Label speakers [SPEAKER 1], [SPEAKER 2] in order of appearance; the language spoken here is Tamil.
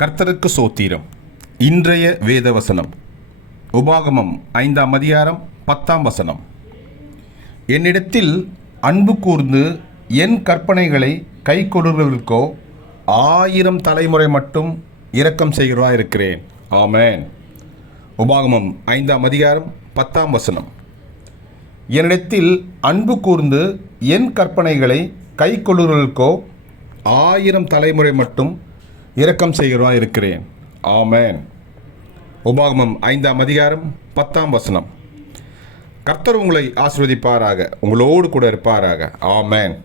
[SPEAKER 1] கர்த்தருக்கு சோத்திரம். இன்றைய வேத வசனம் உபாகமம் ஐந்தாம் அதிகாரம் பத்தாம் வசனம். என்னிடத்தில் அன்பு கூர்ந்து என் கற்பனைகளை கை கொடுவதற்கோ ஆயிரம் தலைமுறை மட்டும் இரக்கம் செய்கிறதா இருக்கிறேன் ஆமேன். உபாகமம் ஐந்தாம் அதிகாரம் பத்தாம் வசனம். என்னிடத்தில் அன்பு கூர்ந்து என் கற்பனைகளை கை கொள்ளுகிறவர்களுக்கோ ஆயிரம் தலைமுறை மட்டும் இரக்கம் செய்கிறவா இருக்கிறேன். ஆமேன். உபாகமம் ஐந்தாம் அதிகாரம் பத்தாம் வசனம். கர்த்தர் உங்களை ஆசிர்வதிப்பாராக உங்களோடு கூட இருப்பாராக. ஆமேன்.